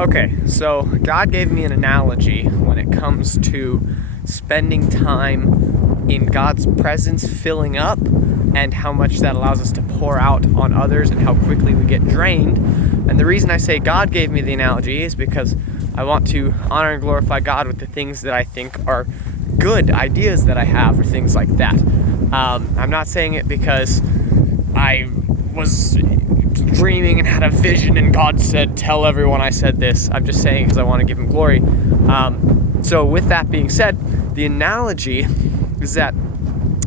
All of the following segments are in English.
Okay, so God gave me an analogy when it comes to spending time in God's presence, filling up, and how much that allows us to pour out on others and how quickly we get drained. And the reason I say God gave me the analogy is because I want to honor and glorify God with the things that I think are good ideas that I have, or things like that. I'm not saying it because I was dreaming and had a vision and God said, tell everyone I said this. I'm just saying because I want to give him glory. So with that being said, the analogy is that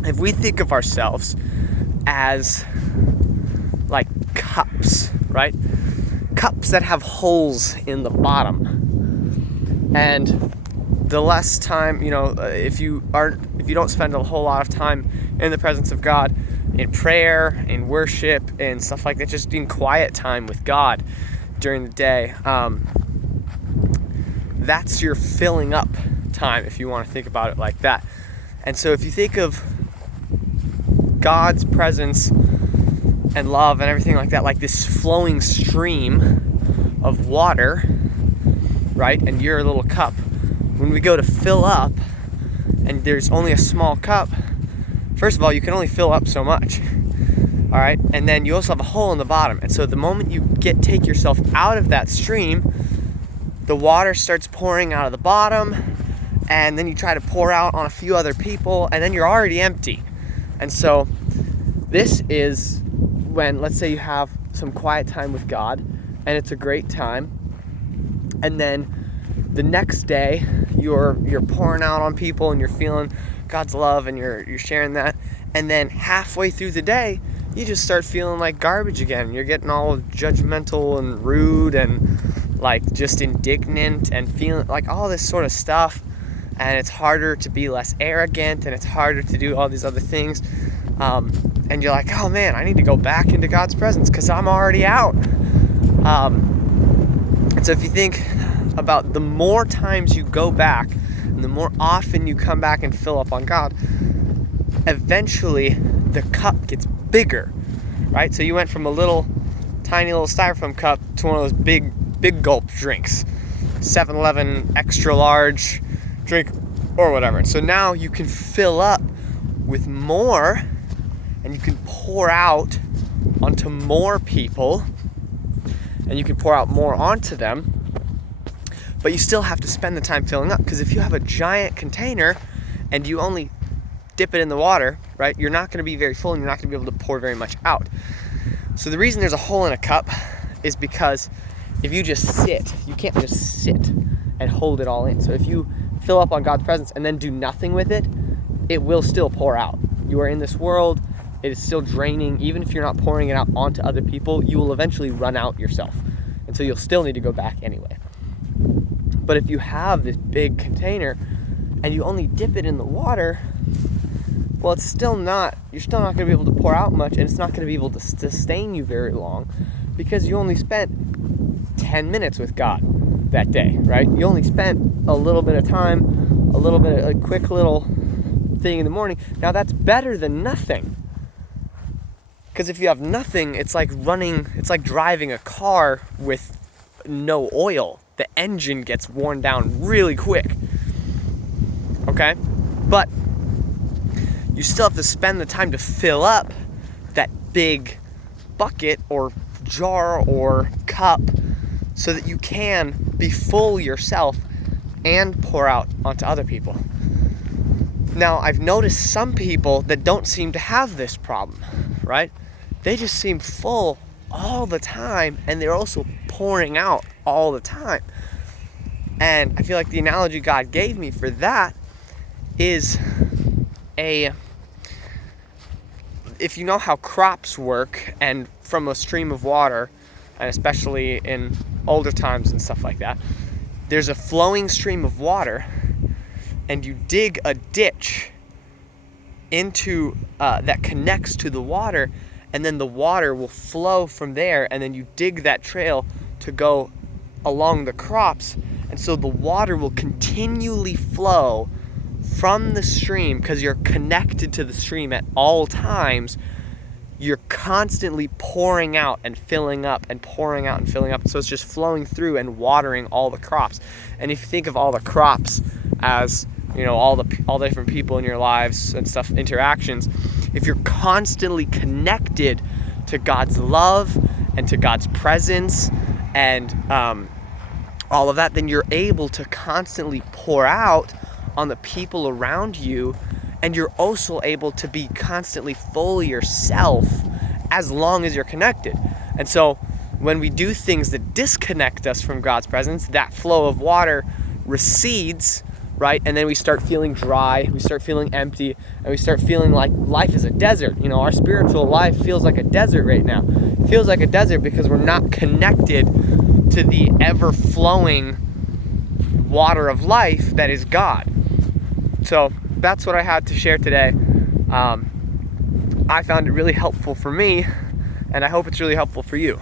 if we think of ourselves as like cups, right? Cups that have holes in the bottom. And the less time, if you don't spend a whole lot of time in the presence of God, in prayer, in worship, and stuff like that, just in quiet time with God during the day, that's your filling up time, if you want to think about it like that. And so if you think of God's presence and love and everything like that, like this flowing stream of water, right? And you're a little cup. When we go to fill up, and there's only a small cup, first of all, you can only fill up so much, all right? And then you also have a hole in the bottom. And so the moment you take yourself out of that stream, the water starts pouring out of the bottom, and then you try to pour out on a few other people, and then you're already empty. And so this is when, let's say you have some quiet time with God, and it's a great time, and then the next day you're pouring out on people and you're feeling God's love and you're sharing that, and then halfway through the day you just start feeling like garbage again. You're getting all judgmental and rude and like just indignant and feeling like all this sort of stuff, and it's harder to be less arrogant and it's harder to do all these other things, and you're like, oh man, I need to go back into God's presence because I'm already out. And so if you think about the more times you go back and the more often you come back and fill up on God, eventually the cup gets bigger, right? So you went from a tiny little styrofoam cup to one of those big gulp drinks, 7-Eleven extra large drink or whatever. And so now you can fill up with more, and you can pour out onto more people, and you can pour out more onto them. But you still have to spend the time filling up, because if you have a giant container and you only dip it in the water, right, you're not going to be very full and you're not going to be able to pour very much out. So the reason there's a hole in a cup is because if you just sit, you can't just sit and hold it all in. So if you fill up on God's presence and then do nothing with it, it will still pour out. You are in this world, it is still draining. Even if you're not pouring it out onto other people, you will eventually run out yourself. And so you'll still need to go back anyway. But if you have this big container and you only dip it in the water, well, you're still not going to be able to pour out much, and it's not going to be able to sustain you very long, because you only spent 10 minutes with God that day, right? You only spent a little bit of time, a quick little thing in the morning. Now that's better than nothing. Because if you have nothing, it's like driving a car with no oil. The engine gets worn down really quick. Okay? But you still have to spend the time to fill up that big bucket or jar or cup so that you can be full yourself and pour out onto other people. Now, I've noticed some people that don't seem to have this problem, right? They just seem full all the time, and they're also pouring out all the time. And I feel like the analogy God gave me for that is if you know how crops work, and from a stream of water, and especially in older times and stuff like that, there's a flowing stream of water, and you dig a ditch into that connects to the water, and then the water will flow from there, and then you dig that trail to go along the crops, and so the water will continually flow from the stream because you're connected to the stream at all times. you're constantly pouring out and filling up and pouring out and filling up. So it's just flowing through and watering all the crops. And if you think of all the crops as, all the different people in your lives and stuff, interactions, if you're constantly connected to God's love and to God's presence and all of that, then you're able to constantly pour out on the people around you, and you're also able to be constantly full yourself as long as you're connected. And so when we do things that disconnect us from God's presence, that flow of water recedes, right? And then we start feeling dry, we start feeling empty, and we start feeling like life is a desert. Our spiritual life feels like a desert right now. It feels like a desert because we're not connected to the ever-flowing water of life that is God. So that's what I had to share today. I found it really helpful for me, and I hope it's really helpful for you.